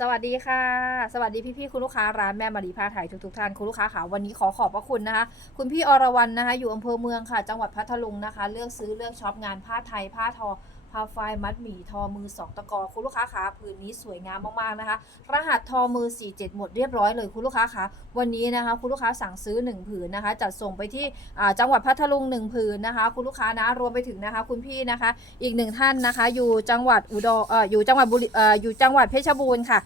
สวัสดีค่ะ สวัสดีพี่ๆคุณลูกค้าร้านแม่มารีผ้าไทยทุกๆท่านคุณลูกค้าค่ะวันนี้ขอขอบพระคุณนะคะ คุณพี่อรวรรณนะคะ อยู่อำเภอเมืองค่ะ จังหวัดพัทลุงนะคะ เลือกซื้อเลือกช็อปงานผ้าไทยผ้าทอ ผ้าฝ้ายมัดหมี่ทอมือสองตะกอคุณลูกค้าคะผืนนี้สวยงามมากๆนะคะ รหัสทอมือ 47 หมดเรียบร้อยเลยคุณลูกค้าคะวันนี้นะคะ คุณลูกค้าสั่งซื้อ 1 ผืนนะคะ จัดส่งไปที่จังหวัดพัทลุง 1 ผืนนะคะ คุณลูกค้านะรวมไปถึงนะคะ คุณพี่นะคะ อีกหนึ่งท่านนะคะ อยู่จังหวัดอุดรออยู่จังหวัดบุรีออยู่จังหวัดเพชรบูรณ์ค่ะ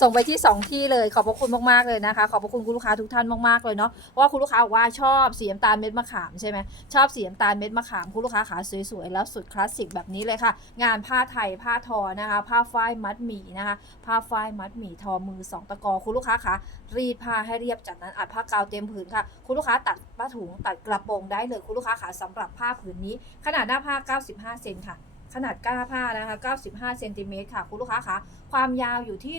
ส่งไปที่ 2 ที่เลยขอบพระคุณมากๆเลยนะคะ ขอบพระคุณคุณลูกค้าทุกท่านมากๆเลยเนาะว่าคุณลูกค้าว่าชอบสีน้ำตาลเม็ดมะขามใช่ไหมชอบสีน้ำตาลเม็ดมะขามคุณลูกค้าขาสวยๆแล้วสุดคลาสสิกแบบนี้เลยค่ะ งานผ้าไทยผ้าทอนะคะ ผ้าฝ้ายมัดหมี่นะคะ ผ้าฝ้ายมัดหมี่ทอมือสองตะกอคุณลูกค้าคะรีดผ้าให้เรียบจากนั้นอัดผ้ากาวเต็มผืนค่ะ คุณลูกค้าตัดผ้าถุงตัดกระโปรงได้เลยคุณลูกค้าขาสำหรับผ้าผืนนี้ ขนาดหน้าผ้า 95 เซนค่ะ ขนาดก้าผ้านะคะ 95 เซนติเมตรค่ะ คุณลูกค้าคะ ความยาวอยู่ที่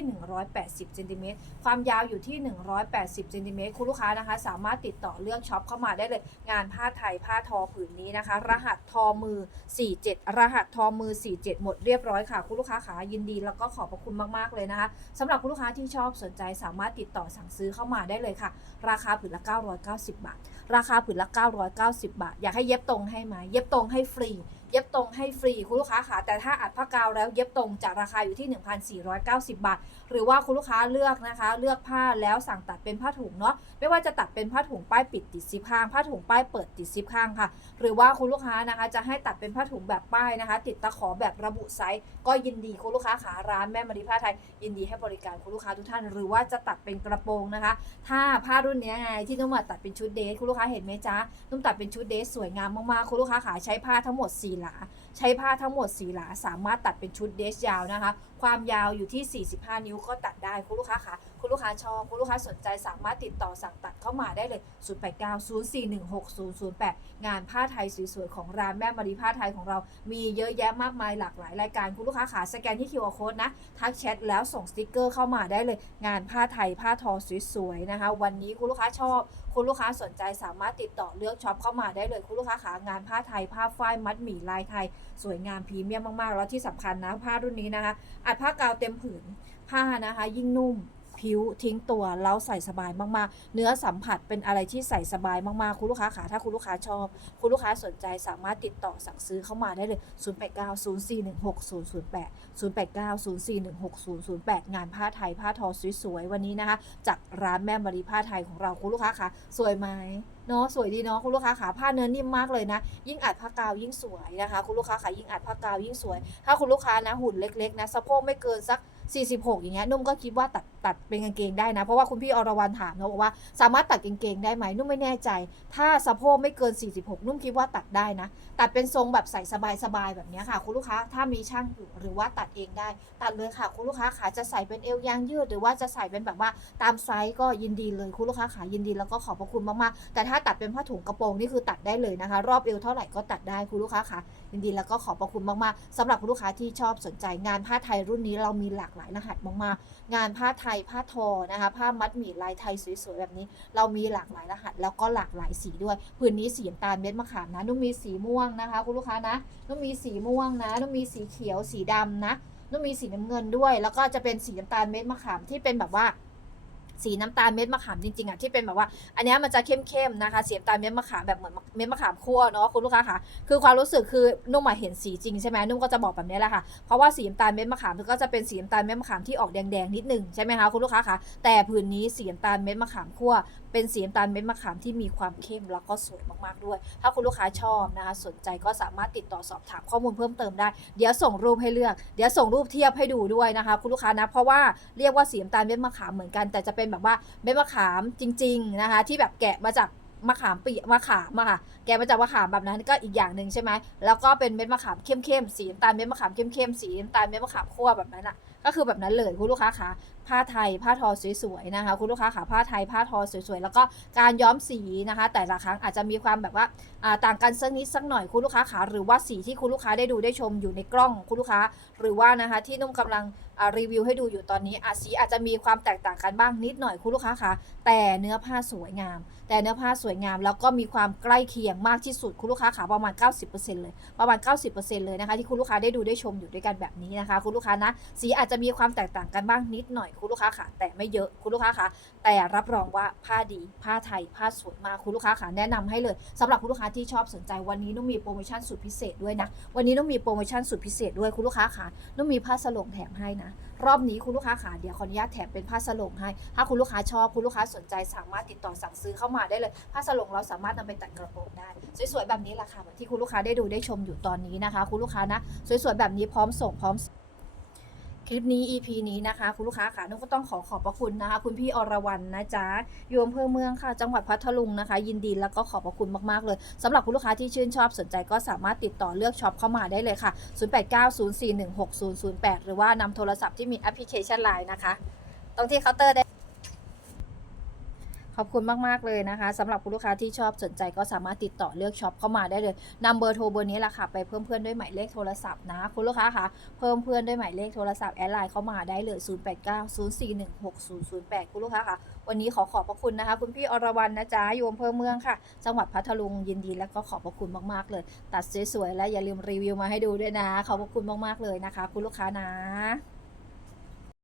180 เซนติเมตร ความยาวอยู่ที่ 180 เซนติเมตร คุณลูกค้านะคะ สามารถติดต่อเลือกช็อปเข้ามาได้เลย งานผ้าไทย ผ้าทอผืนนี้นะคะ รหัสทอมือ 47 รหัสทอมือ 47 หมดเรียบร้อยค่ะ คุณลูกค้าขายินดีแล้วก็ขอบพระคุณมากๆเลยนะคะสำหรับคุณลูกค้าที่ชอบสนใจสามารถติดต่อสั่งซื้อเข้ามาได้เลยค่ะ ราคาผืนละ 990 บาท ราคาผืนละ 990 บาท อยากให้เย็บตรงให้ไหมเย็บตรงให้ฟรี เย็บตรงให้ฟรีคุณลูกค้าค่ะแต่ถ้าอัดผ้ากาวแล้วเย็บตรงจะราคาอยู่ที่ 1,490 บาท หรือว่าคุณลูกค้าเลือกนะคะ เลือกผ้าแล้วสั่งตัดเป็นผ้าถุงเนาะไม่ว่าจะตัดเป็นผ้าถุงป้ายปิดติดซิปข้างผ้าถุงป้ายเปิดติดซิปข้างค่ะ หรือว่าคุณลูกค้านะคะ จะให้ตัดเป็นผ้าถุงแบบป้ายนะคะ ติดตะขอแบบระบุไซส์ก็ยินดีคุณลูกค้าขาร้านแม่มารีผ้าไทย ยินดีให้บริการคุณลูกค้าทุกท่าน หรือว่าจะตัดเป็นกระโปรงนะคะ ถ้าผ้ารุ่นนี้ไงที่นุ่มตัดเป็นชุดเดทคุณลูกค้าเห็นไหมจ๊ะนุ่มตัดเป็นชุดเดทสวยงามมากๆคุณลูกค้าขาใช้ผ้าทั้งหมด4หลา ใช้ผ้าทั้งหมด4หลา สามารถตัดเป็นชุดเดชยาวนะคะ ความยาวอยู่ที่ 45 นิ้วก็ตัดได้คุณลูกค้าคะ คุณลูกค้าชอบคุณลูกค้าสนใจสามารถติดต่อสั่งตัดเข้ามาได้เลย 0890416008 งานผ้าไทยสวยๆของร้านแม่มารีผ้าไทยของเรา มีเยอะแยะมากมายหลากหลายรายการคุณลูกค้าขาสแกนที่ QR code นะ ทักแชทแล้วส่งสติกเกอร์เข้ามาได้เลย งานผ้าไทยผ้าทอสวยๆนะคะ วันนี้คุณลูกค้าชอบ คุณลูกค้าสนใจสามารถติดต่อเลือกช็อปเข้ามาได้เลย คุณลูกค้าขางานผ้าไทยผ้าฝ้ายมัดหมี่ลายไทย สวยงามพรีเมียมมากๆ แล้วที่สำคัญนะผ้ารุ่นนี้นะคะอัดผ้ากาวเต็มผืนผ้านะคะ ยิ่งนุ่ม ผิวทิ้งตัวแล้วใส่สบายมากๆ เนื้อสัมผัสเป็นอะไรที่ใส่สบายมากๆ คุณลูกค้าขาถ้าคุณลูกค้าชอบ คุณลูกค้าสนใจสามารถติดต่อสั่งซื้อเข้ามาได้เลย 0890416008 0890416008 งานผ้าไทยผ้าทอสวยๆวันนี้นะคะจากร้านแม่มารีผ้าไทยของเราคุณลูกค้าคะสวยไหม เนาะสวยดีเนาะคุณลูกค้าขาผ้าเนื้อนิ่มมากเลยนะ ยิ่งอัดผ้ากาวยิ่งสวยนะคะ คุณลูกค้าขายิ่งอัดผ้ากาวยิ่งสวย ถ้าคุณลูกค้านะหุ่นเล็กๆนะสะโพกไม่เกินสัก 46 อย่างเงี้ยนุ่มก็คิดว่าตัดตัดเป็นกางเกงได้นะ เพราะว่าคุณพี่อรวรรณถามเขาบอกว่าสามารถตัดกางเกงได้ไหมนุ่มไม่แน่ใจ ถ้าสะโพกไม่เกิน 46 นุ่มคิดว่าตัดได้นะ ตัดเป็นทรงแบบใส่สบายๆแบบเนี้ยค่ะ คุณลูกค้าถ้ามีช่างอยู่หรือว่าตัดเองได้ ตัดเลยค่ะ คุณลูกค้าขาจะใส่เป็นเอวยางยืด หรือว่าจะใส่เป็นแบบว่าตามไซส์ก็ยินดีเลยคุณลูกค้าขายินดีแล้วก็ขอบพระคุณมากๆแต่ถ้าตัดเป็นผ้าถุงกระโปรงนี่คือตัดได้เลยนะคะ รอบเอวเท่าไหร่ก็ตัดได้คุณลูกค้าขายินดีแล้วก็ขอบพระคุณมากๆสำหรับคุณลูกค้าที่ชอบสนใจงานผ้าไทยรุ่นนี้เรามีหลากหลายรหัสมากๆงานผ้าไทยผ้าทอนะคะ ผ้ามัดหมี่ลายไทยสวยๆแบบนี้ เรามีหลากหลายรหัส แล้วก็หลากหลายสีด้วยผืนนี้สีน้ำตาลเม็ดมะขามนะนุ่มมีสีม่วงนะคะ คุณลูกค้านะนุ่มมีสีม่วงนะนุ่มมีสีเขียวสีดำนะนุ่มมีสีน้ำเงินด้วย แล้วก็จะเป็นสีน้ำตาลเม็ดมะขามที่เป็นแบบว่า สีน้ำตาลเม็ดมะขามจริงๆอะที่เป็นแบบว่า อันนี้มันจะเข้มๆนะคะสีน้ำตาลเม็ดมะขามแบบเหมือนเม็ดมะขามคั่วเนาะคุณลูกค้าค่ะคือความรู้สึกคือนุ่มมาเห็นสีจริงใช่ไหมนุ่มก็จะบอกแบบนี้แหละค่ะเพราะว่าสีน้ำตาลเม็ดมะขามมันก็จะเป็นสีน้ำตาลเม็ดมะขามที่ออกแดงๆนิดหนึงใช่ไหมคะคุณลูกค้าค่ะแต่ผืนนี้สีน้ำตาลเม็ดมะขามคั่วเป็นสีน้ำตาลเม็ดมะขามที่มีความเข้มแล้วก็สวยมากๆด้วย ถ้าคุณลูกค้าชอบนะคะ สนใจก็สามารถติดต่อสอบถามข้อมูลเพิ่มเติมได้ เดี๋ยวส่งรูปให้เลือก เดี๋ยวส่งรูปเทียบให้ดูด้วยนะคะ คุณลูกค้านะ เพราะว่าเรียกว่าสีน้ำตาลเม็ดมะขามเหมือนกัน แต่จะเป็นแบบว่าเม็ดมะขามจริง ๆนะคะ ที่แบบแกะมาจากมะขามปีมะขามอะค่ะ แกะมาจากมะขามแบบนั้นก็อีกอย่างหนึ่งใช่ไหม แล้วก็เป็นเม็ดมะขามเข้มๆ สีน้ำตาลเม็ดมะขามเข้มๆ สีน้ำตาลเม็ดมะขามคั่วแบบนั้นอะก็คือแบบนั้นเลยคุณลูกค้าคะผ้าไทยผ้าทอสวยๆนะคะคุณลูกค้าขาผ้าไทยผ้าทอสวยๆแล้วก็การย้อมสีนะคะ แต่ละครั้งอาจจะมีความแบบว่าต่างกันสักนิดสักหน่อยคุณลูกค้าขาหรือว่าสีที่คุณลูกค้าได้ดูได้ชมอยู่ในกล้องคุณลูกค้า หรือว่านะคะที่นุ่มกำลังรีวิวให้ดูอยู่ตอนนี้อาสีอาจจะมีความแตกต่างกันบ้างนิดหน่อยคุณลูกค้าคะแต่เนื้อผ้าสวยงาม แต่เนื้อผ้าสวยงามแล้วก็มีความใกล้เคียงมากที่สุดคุณลูกค้าขาประมาณ 90%เลยประมาณ 90%เลยนะคะที่คุณลูกค้าได้ดูได้ชมอยู่ด้วยกันแบบนี้นะคะ คุณลูกค้านะสีอาจจะมีความแตกต่างกันบ้างนิดหน่อยคุณลูกค้าค่ะ แต่ไม่เยอะคุณลูกค้าค่ะ แต่รับรองว่าผ้าดีผ้าไทยผ้าสวยมากคุณลูกค้าค่ะแนะนำให้เลยสำหรับคุณลูกค้าที่ชอบสนใจวันนี้นุ่มมีโปรโมชั่นสุดพิเศษด้วยนะวันนี้นุ่มมีโปรโมชั่นสุดพิเศษด้วยคุณลูกค้าค่ะนุ่มมีผ้าสลงแถมให้นะรอบนี้คุณลูกค้าขาเดี๋ยวขออนุญาตแถมเป็นผ้าสลงให้ ถ้าคุณลูกค้าชอบคุณลูกค้าสนใจสามารถติดต่อสั่งซื้อเข้ามาได้เลย ผ้าสลงเราสามารถนำไปตัดกระโปรงได้ สวยๆแบบนี้ราคาเหมือนที่คุณลูกค้าได้ดูได้ชมอยู่ตอนนี้นะคะ คุณลูกค้านะ สวยๆแบบนี้พร้อมส่งพร้อม คลิปนี้ EP นี้นะคะ คุณลูกค้าค่ะนุ้ก็ต้องขอขอบพระคุณนะคะ คุณพี่อรวรรณนะจ๊ะอยู่อำเภอเมืองค่ะจังหวัดพัทลุงนะคะ ยินดีแล้วก็ขอบพระคุณมากๆเลยสำหรับคุณลูกค้าที่ชื่นชอบสนใจก็สามารถติดต่อเลือกช็อปเข้ามาได้เลยค่ะ 0890416008 หรือว่านำโทรศัพท์ที่มีแอปพลิเคชันไลน์นะคะ ตรงที่เคาน์เตอร์ได้ ขอบคุณมาก ๆ เลยนะคะสำหรับคุณลูกค้าที่ชอบสนใจก็สามารถติดต่อเลือกช็อปเข้ามาได้เลยนำเบอร์โทรเบอร์นี้แหละค่ะไปเพิ่มเพื่อนด้วยหมายเลขโทรศัพท์นะคุณลูกค้าคะเพิ่มเพื่อนด้วยหมายเลขโทรศัพท์แอดไลน์เข้ามาได้เลย 0890416008 คุณลูกค้าค่ะวันนี้ขอขอบพระคุณนะคะ คุณพี่อรวรรณนะจ๊ะอยู่อำเภอเมืองค่ะ จังหวัดพัทลุงยินดีและก็ขอบพระคุณมากๆเลย ตัดสวยๆและอย่าลืมรีวิวมาให้ดูด้วยนะ ขอบพระคุณมากๆเลยนะคะ คุณลูกค้านะ